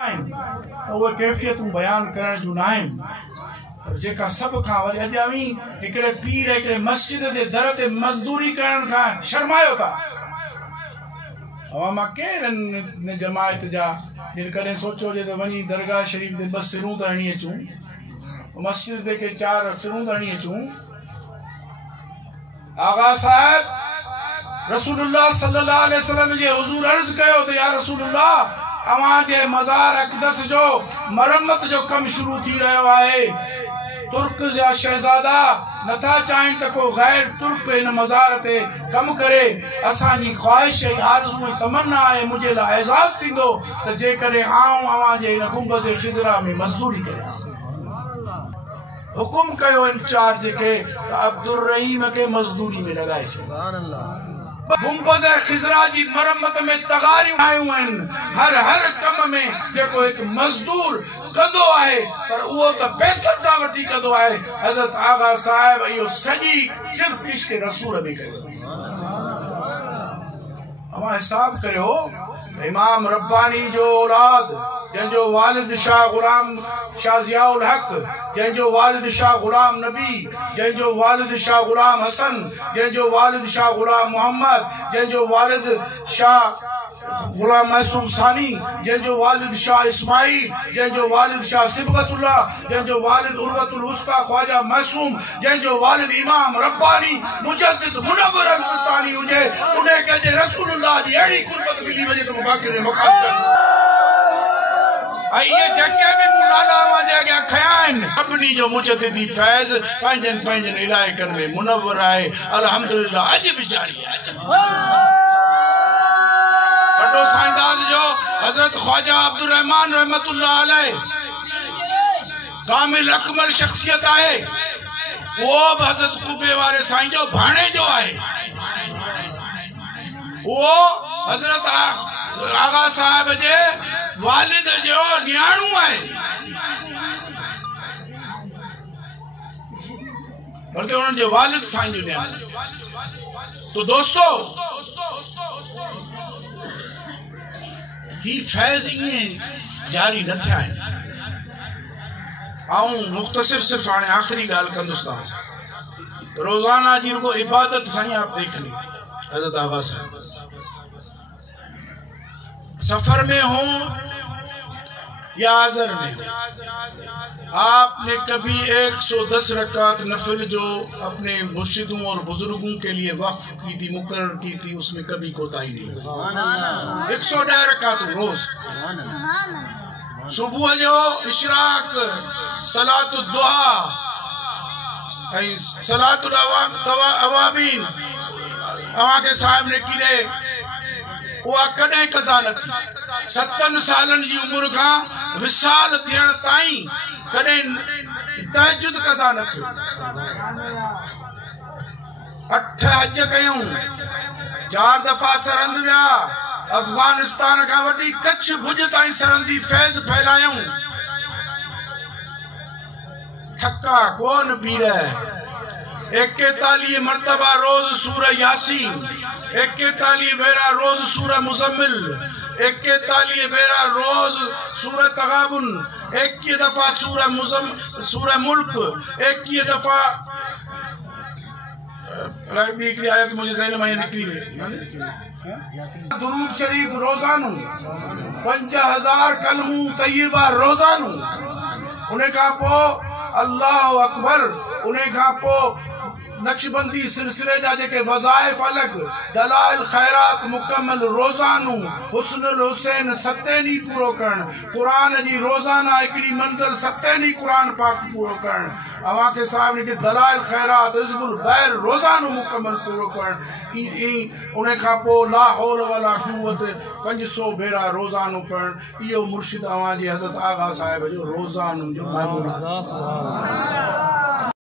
उहे कैफ़ियतूं बयान करण जूं न आहिनि जेका सभ खां वरी अॼावी हिकिड़े पीर हिकिड़े मस्जिद जे दर ते मज़दूरी करण खां शर्मायो था। मां केरनि जमायत जा जिन कॾहिं सोचियो जे त वञी दरगाह शरीफ़ ते बस सिरूं त हणी अचूं, मस्जिद ते के 4 सिरूं त हणी अचूं। आगा साहिब रसूलुल्लाह सल्लल्लाहु अलैहि वसल्लम जे हुज़ूर अर्ज़ कयो त या रसूलुल्लाह अवां जे मज़ार अक़दस जो मरम्मत जो कम शुरू थी रहियो आहे। तुर्क जा शहज़ादा नथा चाहिनि त को गैर तुर्क इन मज़ार ते कम करे। असांजी ख्वाहिश ऐं आरज़ू ऐं तमन्ना आहे मुंहिंजे लाइ एज़ाज़ थींदो त जेकॾहिं आऊं अवां जे इन गुंबद ख़िज़रा में मज़दूरी कयां। हुकुम कयो इंचार्ज के अब्दुल रहीम के मज़दूरी में लॻाए छॾियो। गुंबद ख़िज़रा जी मरम्मत में तगारियूं आयूं आहिनि। हर कम में जेको हिकु मज़दूर कंदो आहे पर उहो त पैसनि सां वठी कंदो आहे। हज़रत आगा साहिब इहो सॼी सिर्फ़ इश्क़ रसूल में कयो। अवां हिसाब करियो इमाम रब्बानी जो औलाद जंहिंजो वालिद शाह गुलाम शाह ज़ियाउल हक, जंहिंजो वालिद शाह गुलाम नबी, जंहिंजो वालिद शाह गुलाम हसन, जंहिंजो वालिद शाह गुलाम मोहम्मद, जंहिंजो वालिद शाह गुलाम महसूम सानी, जंहिंजो वालिद शाह इस्माइल, जंहिंजो वालिद शाह सिबगतुल्लाह, जंहिंजो वालिद उर्वतुल वुस्ता ख्वाजा मासूम, जंहिंजो वालिद इमाम रब्बानी मुजद्दिद मुनव्वर अल-फ़सानी हुजे, उन्हें कंहिंजे रसूलुल्लाह जी अहिड़ी कुर्बत मिली वञे त मुबाकिर मुक़ाम ये जगह भी मुलाना आवाज़ आ गया खयान अपनी जो मुजद्दिदी फैज़ पंजन इलाइक़नि में मुनव्वर आहे। अल्हम्दुलिल्लाह अज भी जारी है। वॾो साईंदास जो हज़रत ख्वाजा अब्दुल रहमान रहमतुल्लाह अलैह कामिल अकमल शख्सियत आहे। वो हज़रत कुबे वारे साईं जो भाणे जो आहे। वो हज़रत आगा साहिब जे वालिद जो न्याणू आहे। बल्कि उन्हनि जे वालिद साईं जो न्याणू। तो दोस्तों ही फैज़ इएं जारी न थिया आहिनि। आऊं मुख़्तसिर सिर्फ़ हाणे आख़िरी ॻाल्हि कंदुसि तव्हां। रोज़ाना जी रुगो इबादत साईं आप देख ली हज़रत आगा साहिब सफर में हो या हाज़िर में, आपने कभी 110 रकात नफिल जो अपने मुर्शिदों और बुजुर्गों के लिए वक्फ की थी, मुकर्रर की थी, उसमें कभी कोताही नहीं हुई। 110 रकात रोज। सुबह जो इशराक, सलातुद दुहा, सलातुल अवाबीन अवां के साहिब ने किरे उहा कॾहिं कज़ा न थी। 7 सालनि जी उमिरि खां विसाल थियण ताईं कॾहिं तहजुद कज़ा न थियो। 8 हज कयूं, 4 दफ़ा सरहंद विया, अफगानिस्तान खां वठी कच्छ भुज ताईं सरहंदी फैज़ फैलायूं। थका कोन पीर। 41 मरतबा रोज सूरह यासीन, 41 भेरा रोज सूरह मुज़म्मिल, 41 भेरा रोज सूरह तगाबुन, 21 दफा सूरह मुल्क, 21 दफा आयत मुझे ज़हन में निकली दुरूद शरीफ रोजानो, 5000 कलमू तय्यबा रोजानो। उन्हें खां पोइ अल्लाहु अकबर, उन्हें खां पोइ नक्शबंदी सिलसिले जा जेके वज़ाइफ अलग, दलाइल खैरात मुकम्मल रोजानो, हुस्नुल हुसैन 7 ॾींहं पूरो करण, कुरान जी रोजाना हिकिड़ी मंज़िल 7 ॾींहं कुरान पाक पूरो करण। अवां के साहिब ने दलाइल खैरात हिज़्बुल बैर रोजानो मुकम्मल पूरो करण। उन्हें खां पोइ ला हौल वला कुव्वत 500 भेरा रोजानो पढ़ण। इहो मुर्शिद अवां जी हज़रत आगा साहिब जो रोजानो जो मामूल आहे।